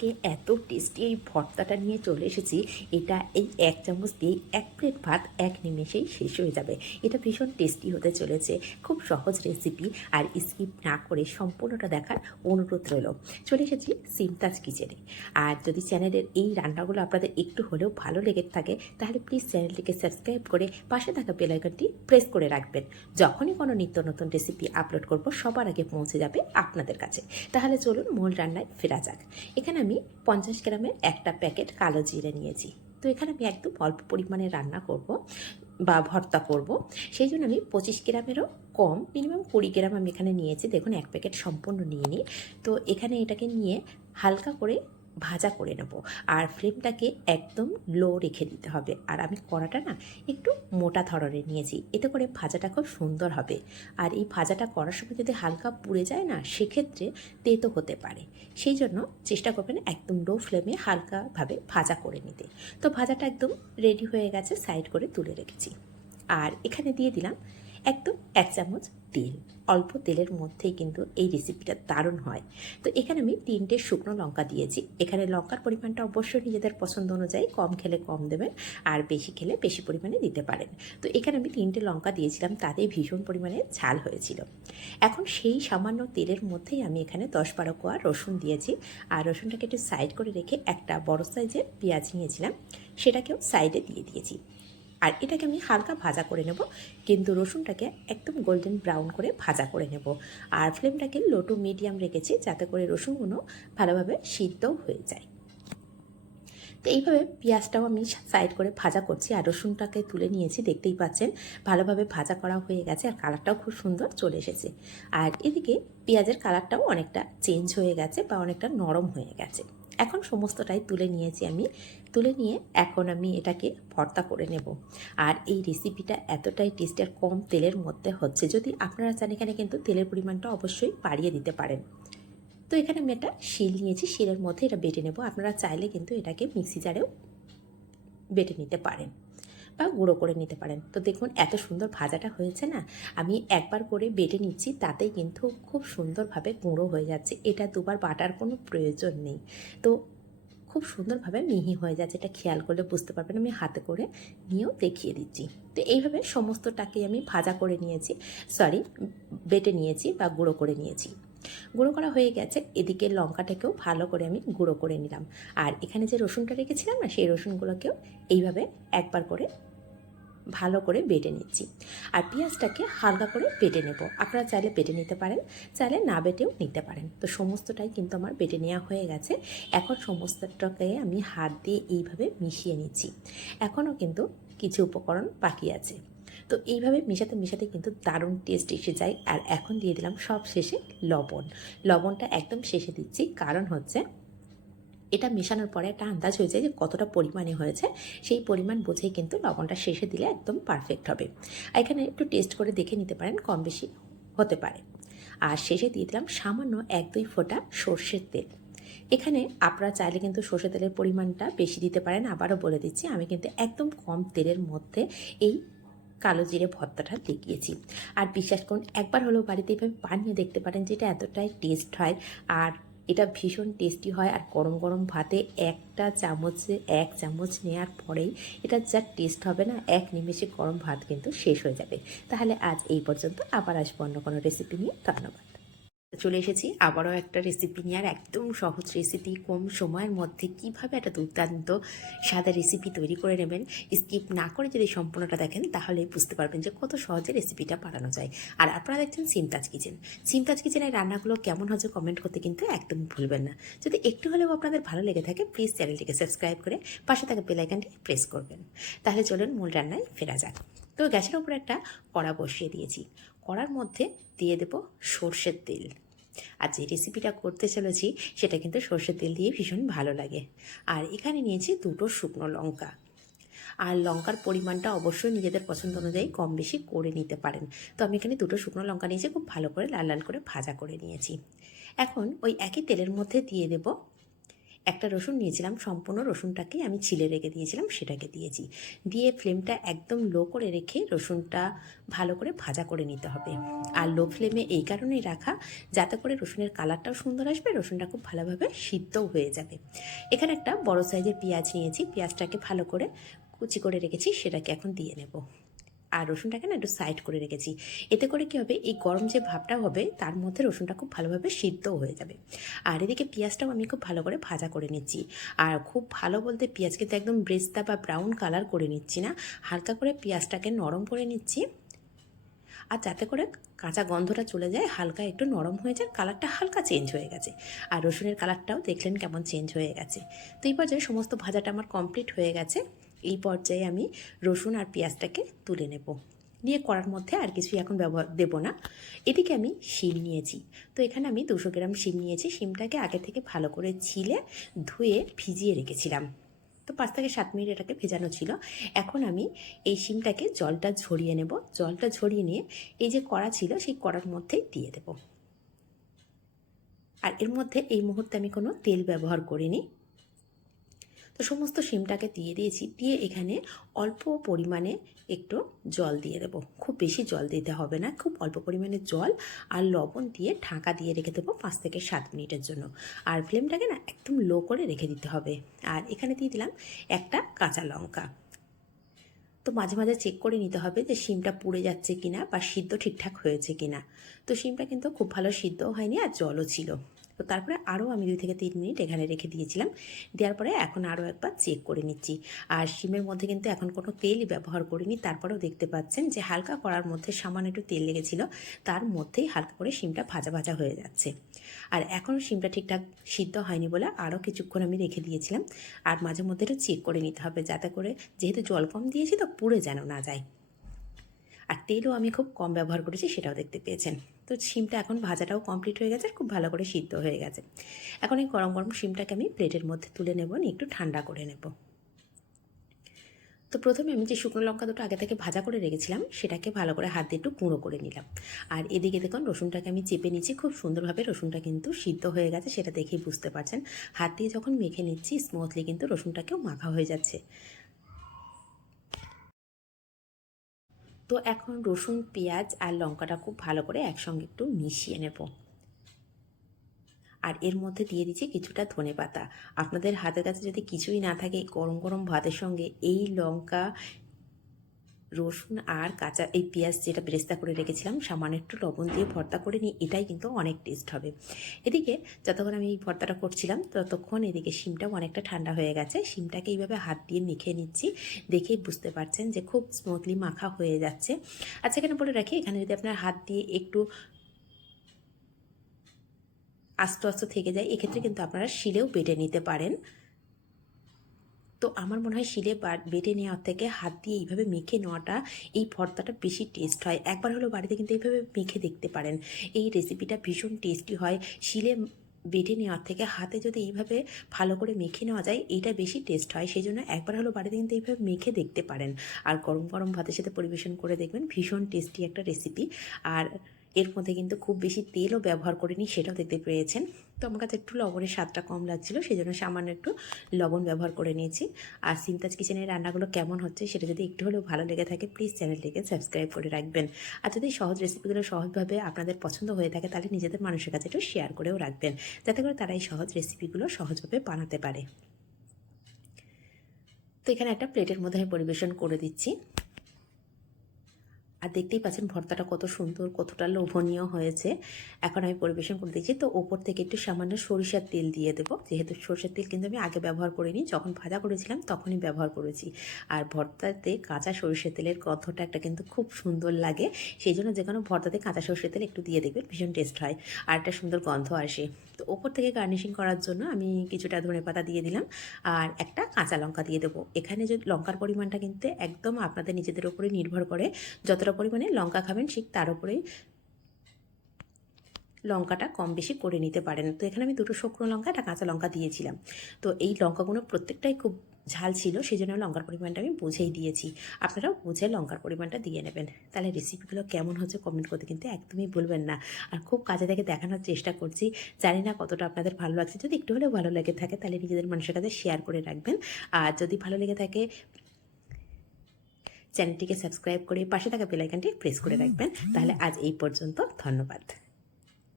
আজকে এত টেস্টি এই ভর্তাটা নিয়ে চলে এসেছি। এটা এই এক চামচ দিয়ে এক প্লেট ভাত, এক নিমেষেই শেষ হয়ে যাবে। এটা ভীষণ টেস্টি হতে চলেছে। খুব সহজ রেসিপি আর স্কিপ না করে সম্পূর্ণটা দেখার অনুরোধ রইল। চলে এসেছি সিমতাজ কিচেনে আর যদি চ্যানেলের এই রান্নাগুলো আপনাদের একটু হলেও ভালো লেগে থাকে, তাহলে প্লিজ চ্যানেলটিকে সাবস্ক্রাইব করে পাশে থাকা বেলাইকনটি প্রেস করে রাখবেন। যখনই কোনো নিত্য নতুন রেসিপি আপলোড করব, সবার আগে পৌঁছে যাবে আপনাদের কাছে। তাহলে চলুন মূল রান্নায় ফেরা যাক। এখানে আমি পঞ্চাশ গ্রামের একটা প্যাকেট কালো জিরে নিয়েছি। তো এখানে আমি একদম অল্প পরিমাণে রান্না করব বা ভর্তা করব। সেই জন্য আমি পঁচিশ গ্রামেরও কম মিনিমাম কুড়ি গ্রাম আমি এখানে নিয়েছি। দেখুন, এক প্যাকেট সম্পূর্ণ নিয়ে নিই। তো এখানে এটাকে নিয়ে হালকা করে ভাজা করে নেব। আর ফ্লেমটাকে একদম লো রেখে দিতে হবে। আর আমি কড়াটা না একটু মোটা ধরনের নিয়েছি। এতে করে ভাজাটা খুব সুন্দর হবে। আর এই ভাজাটা করার সময় যদি হালকা পুড়ে যায় না, সেক্ষেত্রে তেতো হতে পারে। সেই জন্য চেষ্টা করবেন একদম লো ফ্লেমে হালকাভাবে ভাজা করে নিতে। তো ভাজাটা একদম রেডি হয়ে গেছে সাইড করে তুলে রেখেছি। আর এখানে দিয়ে দিলাম একদম এক চামচ তেল। অল্প তেলের মধ্যেই কিন্তু এই রেসিপিটা দারুণ হয়। তো এখানে আমি তিনটে শুকনো লঙ্কা দিয়েছি। এখানে লঙ্কার পরিমাণটা অবশ্যই নিজেদের পছন্দ অনুযায়ী কম খেলে কম দেবেন আর বেশি খেলে বেশি পরিমাণে দিতে পারেন। তো এখানে আমি তিনটে লঙ্কা দিয়েছিলাম, তাতে ভীষণ পরিমাণে ঝাল হয়েছিল। এখন সেই সামান্য তেলের মধ্যেই আমি এখানে দশ বারো কোয়া রসুন দিয়েছি। আর রসুনটাকে একটু সাইড করে রেখে একটা বড় সাইজের পেঁয়াজ নিয়েছিলাম, সেটাকেও সাইডে দিয়ে দিয়েছি। আর এটাকে আমি হালকা ভাজা করে নেব, কিন্তু রসুনটাকে একদম গোল্ডেন ব্রাউন করে ভাজা করে নেব। আর ফ্লেমটাকে লো টু মিডিয়াম রেখেছি, যাতে করে রসুনগুলো ভালোভাবে সিদ্ধও হয়ে যায়। তো এইভাবে পেঁয়াজটাও আমি সাইড করে ভাজা করছি, আর রসুনটাকে তুলে নিয়েছি, দেখতেই পাচ্ছেন, ভালোভাবে ভাজা করা হয়ে গেছে, আর কালারটাও খুব সুন্দর চলে এসেছে। আর এদিকে পেঁয়াজের কালারটাও অনেকটা চেঞ্জ হয়ে গেছে, বা অনেকটা নরম হয়ে গেছে। এখন সমস্তটাই তুলে নিয়েছি আমি। তুলে নিয়ে এখন আমি এটাকে ভর্তা করে নেব। আর এই রেসিপিটা এতটাই টেস্টের আর কম তেলের মধ্যে হচ্ছে যদি আপনারা চান এখানে কিন্তু তেলের পরিমাণটা অবশ্যই বাড়িয়ে দিতে পারেন। তো এখানে আমি একটা শিল নিয়েছি, শিলের মধ্যে এটা বেটে নেব। আপনারা চাইলে কিন্তু এটাকে মিক্সি জারেও বেটে নিতে পারেন। বা গুঁড়ো করে নিতে পারেন। তো দেখুন, এত সুন্দর ভাজাটা হয়েছে না? আমি একবার করে বেটে নিচ্ছি, তাতেই কিন্তু খুব সুন্দরভাবে গুঁড়ো হয়ে যাচ্ছে। এটা দুবার বাটার কোনো প্রয়োজন নেই। তো খুব সুন্দরভাবে মিহি হয়ে যাচ্ছে, এটা খেয়াল করলে বুঝতে পারবেন। আমি হাতে করে নিয়েও দেখিয়ে দিচ্ছি। তো এইভাবে সমস্তটাকে আমি ভাজা করে নিয়েছি, সরি, বেটে নিয়েছি বা গুঁড়ো করে নিয়েছি। গুঁড়ো করা হয়ে গেছে, এদিকে লঙ্কাটাকেও ভালো করে আমি গুঁড়ো করে নিলাম। আর এখানে যে রসুনটা রেখেছিলাম না, সেই রসুনগুলোকেও এইভাবে একবার করে ভালো করে বেটে নিচ্ছি। আর পেঁয়াজটাকে হালকা করে বেটে নেব। আপনারা চাইলে বেটে নিতে পারেন, চাইলে না বেটেও নিতে পারেন। তো সমস্তটাই কিন্তু আমার বেটে নেওয়া হয়ে গেছে। এখন সমস্তটাকে আমি হাত দিয়ে এইভাবে মিশিয়ে নিচ্ছি। এখনও কিন্তু কিছু উপকরণ বাকি আছে। তো এইভাবে মেশাতে মেশাতে কিন্তু দারুণ টেস্ট এসে যায়। আর এখন দিয়ে দিলাম সব শেষে লবণ। লবণটা একদম শেষে দিচ্ছি। কারণ হচ্ছে এটা মেশানোর পরে একটা আন্দাজ হয়ে যায় যে কতটা পরিমাণে হয়েছে। সেই পরিমাণ বুঝেই কিন্তু লবণটা শেষে দিলে একদম পারফেক্ট হবে। আর এখানে একটু টেস্ট করে দেখে নিতে পারেন, কম বেশি হতে পারে। আর শেষে দিয়ে দিলাম সামান্য এক দুই ফোঁটা সর্ষের তেল। এখানে আপনারা চাইলে কিন্তু সর্ষে তেলের পরিমাণটা বেশি দিতে পারেন। আবারও বলে দিচ্ছি, আমি কিন্তু একদম কম তেলের মধ্যে এই কালো জিরে ভর্তাটা দেখিয়েছি। আর বিশ্বাস করুন, একবার হলেও বাড়িতে এভাবে বানিয়ে দেখতে পারেন যেটা এতটাই টেস্ট হয়। আর এটা ভীষণ টেস্টি হয় আর গরম গরম ভাতে একটা চামচে, এক চামচ নেওয়ার পরেই এটা যা টেস্ট হবে না, এক নিমেষে গরম ভাত কিন্তু শেষ হয়ে যাবে। তাহলে আজ এই পর্যন্ত, আবার আসব অন্য কোনো রেসিপি নিয়ে। ধন্যবাদ। চলে এসেছি। আবারও একটা রেসিপি নিয়ে আর একদম সহজ রেসিপি কম সময়ের মধ্যে কীভাবে একটা দুর্দান্ত সাদা রেসিপি তৈরি করে নেবেন স্কিপ না করে যদি সম্পূর্ণটা দেখেন, তাহলে বুঝতে পারবেন যে কত সহজে রেসিপিটা বানানো যায়। আর আপনারা দেখছেন সিমতাজ কিচেন সিমতাজ কিচেনের রান্নাগুলো কেমন হচ্ছে কমেন্ট করতে কিন্তু একদম ভুলবেন না। যদি একটু হলেও আপনাদের ভালো লেগে থাকে প্লিজ চ্যানেলটিকে সাবস্ক্রাইব করে পাশে থাকা বেলাইকানটি প্রেস করবেন। তাহলে চলুন মূল রান্নায় ফেরা যাক। তো গ্যাসের ওপর একটা কড়া বসিয়ে দিয়েছি। কড়ার মধ্যে দিয়ে দেব সর্ষের তেল। আর যে রেসিপিটা করতে চলেছি, সেটা কিন্তু সর্ষের তেল দিয়ে ভীষণ ভালো লাগে। আর এখানে নিয়েছি দুটো শুকনো লঙ্কা। আর লঙ্কার পরিমাণটা অবশ্যই নিজেদের পছন্দ অনুযায়ী কম বেশি করে নিতে পারেন। তো আমি এখানে দুটো শুকনো লঙ্কা নিয়েছি, খুব ভালো করে লাল লাল করে ভাজা করে নিয়েছি। এখন ওই একই তেলের মধ্যে দিয়ে দেব একটা রসুন নিয়েছিলাম, সম্পূর্ণ রসুনটাকেই আমি ছিলে রেখে দিয়েছিলাম, সেটাকে দিয়েছি। দিয়ে ফ্লেমটা একদম লো করে রেখে রসুনটা ভালো করে ভাজা করে নিতে হবে। আর লো ফ্লেমে এই কারণেই রাখা, যাতে করে রসুনের কালারটাও সুন্দর আসবে, রসুনটা খুব ভালোভাবে সিদ্ধও হয়ে যাবে। এখানে একটা বড় সাইজের পেঁয়াজ নিয়েছি, পেঁয়াজটাকে ভালো করে কুচি করে রেখেছি, সেটাকে এখন দিয়ে নেব। আর রসুনটাকে না একটু সাইড করে রেখেছি। এতে করে কী হবে, এই গরম যে ভাবটা হবে, তার মধ্যে রসুনটা খুব ভালোভাবে সিদ্ধ হয়ে যাবে। আর এদিকে পেঁয়াজটাও আমি খুব ভালো করে ভাজা করে নিচ্ছি। আর খুব ভালো বলতে পেঁয়াজ কিন্তু একদম ব্রেস্তা বা ব্রাউন কালার করে নিচ্ছি না। হালকা করে পেঁয়াজটাকে নরম করে নিচ্ছি। আর যাতে করে কাঁচা গন্ধটা চলে যায়, হালকা একটু নরম হয়ে যায় কালারটা হালকা চেঞ্জ হয়ে গেছে। আর রসুনের কালারটাও দেখলেন কেমন চেঞ্জ হয়ে গেছে। তো এই পর্যায়ে সমস্ত ভাজাটা আমার কমপ্লিট হয়ে গেছে। এই পর্যায়ে আমি রসুন আর পেঁয়াজটাকে তুলে নেব। নিয়ে করার মধ্যে আর কিছুই এখন ব্যবহার দেবো না। এদিকে আমি শিম নিয়েছি। তো এখানে আমি দুশো গ্রাম শিম নিয়েছি। শিমটাকে আগে থেকে ভালো করে ছিলে ধুয়ে ভিজিয়ে রেখেছিলাম। তো পাঁচ থেকে সাত মিনিট এটাকে ভেজানো ছিল। এখন আমি এই শিমটাকে জলটা ঝরিয়ে নেব। জলটা ঝরিয়ে নিয়ে এই যে কড়া ছিল, সেই কড়ার মধ্যেই দিয়ে দেব। আর এর মধ্যে এই মুহূর্তে আমি কোনো তেল ব্যবহার করিনি। তো সমস্ত শিমটাকে দিয়ে দিয়েছি। দিয়ে এখানে অল্প পরিমাণে একটু জল দিয়ে দেবো। খুব বেশি জল দিতে হবে না, খুব অল্প পরিমাণে জল আর লবণ দিয়ে ঢাকা দিয়ে রেখে দেবো পাঁচ থেকে সাত মিনিটের জন্য। আর ফ্লেমটাকে না একদম লো করে রেখে দিতে হবে। আর এখানে দিয়ে দিলাম একটা কাঁচা লঙ্কা। তো মাঝে মাঝে চেক করে নিতে হবে যে শিমটা পুড়ে যাচ্ছে কিনা বা সিদ্ধ ঠিকঠাক হয়েছে কিনা। তো শিমটা কিন্তু খুব ভালো সিদ্ধও হয়নি আর জলও ছিল। তো তারপরে আরও আমি দুই থেকে তিন মিনিট এখানে রেখে দিয়েছিলাম। দেওয়ার পরে এখন আরও একবার চেক করে নিচ্ছি। আর শিমের মধ্যে কিন্তু এখন কোনো তেলই ব্যবহার করিনি। তারপরেও দেখতে পাচ্ছেন যে হালকা করার মধ্যে সামান্য একটু তেল লেগেছিল। তার মধ্যেই হালকা করে শিমটা ভাজা ভাজা হয়ে যাচ্ছে। আর এখনও শিমটা ঠিকঠাক সিদ্ধ হয়নি বলে আরও কিছুক্ষণ আমি রেখে দিয়েছিলাম। আর মাঝে মধ্যে একটু চেক করে নিতে হবে যাতে করে যেহেতু জল কম দিয়েছি তো পুড়ে যেন না যায়। তেলও আমি খুব কম ব্যবহার করেছি, সেটাও দেখতে পেয়েছেন। তো শিমটা এখন ভাজাটাও কমপ্লিট হয়ে গেছে আর খুব ভালো করে সিদ্ধ হয়ে গেছে। এখন এই গরম গরম শিমটাকে আমি প্লেটের মধ্যে তুলে নেব, নিয়ে একটু ঠান্ডা করে নেব। তো প্রথমে আমি যে শুকনো লঙ্কা দুটো আগে থেকে ভাজা করে রেখেছিলাম, সেটাকে ভালো করে হাত দিয়ে একটু গুঁড়ো করে নিলাম। আর এদিকে দেখুন, রসুনটাকে আমি চেপে নিচ্ছি, খুব সুন্দরভাবে রসুনটা কিন্তু সিদ্ধ হয়ে গেছে, সেটা দেখেই বুঝতে পারছেন। হাত দিয়ে যখন মেখে নিচ্ছি স্মুথলি কিন্তু রসুনটাকেও মাখা হয়ে যাচ্ছে। তো এখন রসুন, পেঁয়াজ আর লঙ্কাটা খুব ভালো করে একসঙ্গে একটু মিশিয়ে নেব। আর এর মধ্যে দিয়ে দিচ্ছি কিছুটা ধনে পাতা। আপনাদের হাতের কাছে যদি কিছুই না থাকে, গরম গরম ভাতের সঙ্গে এই লঙ্কা রসুন আর কাঁচা এই পেঁয়াজ যেটা বেরেস্তা করে রেখেছিলাম, সামান্য একটু লবণ দিয়ে ভর্তা করে নিই এটাই কিন্তু অনেক টেস্ট হবে। এদিকে যতক্ষণ আমি এই ভর্তাটা করছিলাম, ততক্ষণ এদিকে শিমটাও অনেকটা ঠান্ডা হয়ে গেছে। শিমটাকে এইভাবে হাত দিয়ে মেখে নিচ্ছি দেখেই বুঝতে পারছেন যে খুব স্মুথলি মাখা হয়ে যাচ্ছে। আচ্ছা এখানে বলে রাখি, এখানে যদি আপনার হাত দিয়ে একটু আস্তে আস্তে থেকে যায়, এক্ষেত্রে কিন্তু আপনারা শিলেও বেটে নিতে পারেন। তো আমার মনে হয় শিলে বেটে নেওয়ার থেকে হাত দিয়ে এইভাবে মেখে নেওয়াটা এই ভর্তাটা বেশি টেস্ট হয়। একবার হলেও বাড়িতে কিন্তু এইভাবে মেখে দেখতে পারেন। এই রেসিপিটা ভীষণ টেস্টি হয়। শিলে বেটে নেওয়ার থেকে হাতে যদি এইভাবে ভালো করে মেখে নেওয়া যায়, এইটা বেশি টেস্ট হয়। সেই জন্য একবার হলো বাড়িতে কিন্তু এইভাবে মেখে দেখতে পারেন। আর গরম গরম ভাতের সাথে পরিবেশন করে দেখবেন। ভীষণ টেস্টি একটা রেসিপি আর এর মধ্যে কিন্তু খুব বেশি তেলও ব্যবহার করিনি, সেটাও দেখতে পেয়েছেন। তো আমার কাছে একটু লবণের স্বাদটা কম লাগছিল সেই জন্য সামান্য একটু লবণ ব্যবহার করে নিয়েছি। আর সিমতাজ কিচেনের রান্নাগুলো কেমন হচ্ছে সেটা যদি একটু হলেও ভালো লেগে থাকে প্লিজ চ্যানেলটিকে সাবস্ক্রাইব করে রাখবেন। আর যদি সহজ রেসিপিগুলো সহজভাবে আপনাদের পছন্দ হয়ে থাকে, তাহলে নিজেদের মানুষের কাছে একটু শেয়ার করেও রাখবেন। যাতে করে তারা এই সহজ রেসিপিগুলো সহজভাবে বানাতে পারে। তো এখানে একটা প্লেটের মধ্যে আমি পরিবেশন করে দিচ্ছি। আর দেখতেই পাচ্ছেন ভর্তাটা কত সুন্দর, কতটা লোভনীয় হয়েছে। এখন আমি পরিবেশন করে দিচ্ছি। তো ওপর থেকে একটু সামান্য সরিষার তেল দিয়ে দেবো। যেহেতু সরিষার তেল কিন্তু আমি আগে ব্যবহার করিনি, যখন ভাজা করেছিলাম তখনই ব্যবহার করেছি। আর ভর্তাতে কাঁচা সরিষার তেলের গন্ধটা একটা কিন্তু খুব সুন্দর লাগে। সেই জন্য যে কোনো ভর্তাতে কাঁচা সরিষার তেল একটু দিয়ে দেখবেন, ভীষণ টেস্ট হয়। আর একটা সুন্দর গন্ধ আসে। তো ওপর থেকে গার্নিশিং করার জন্য আমি কিছুটা ধনে পাতা দিয়ে দিলাম আর একটা কাঁচা লঙ্কা দিয়ে দেবো। এখানে যে লঙ্কার পরিমাণটা কিন্তু একদম আপনাদের নিজেদের উপরে নির্ভর করে। যতটা পরিমাণে লঙ্কা খাবেন ঠিক তার উপরেই লঙ্কাটা কম বেশি করে নিতে পারেন। তো এখানে আমি দুটো শুকনো লঙ্কা, একটা কাঁচা লঙ্কা দিয়েছিলাম। তো এই লঙ্কাগুলো প্রত্যেকটাই খুব ঝাল ছিল সেই জন্য লঙ্কার পরিমাণটা আমি বুঝেই দিয়েছি। আপনারাও বুঝে লঙ্কার পরিমাণটা দিয়ে নেবেন। তাহলে রেসিপিগুলো কেমন হচ্ছে কমেন্ট করতে কিন্তু একদমই ভুলবেন না। আর খুব কাজে থেকে দেখানোর চেষ্টা করছি। জানি না কতটা আপনাদের ভালো লাগছে। যদি একটু হলেও ভালো লেগে থাকে তাহলে নিজেদের মানুষের কাছে শেয়ার করে রাখবেন। আর যদি ভালো লেগে থাকে চ্যানেলটিকে সাবস্ক্রাইব করে পাশে থাকা বেলাইকানটি প্রেস করে রাখবেন। তাহলে আজ এই পর্যন্ত ধন্যবাদ।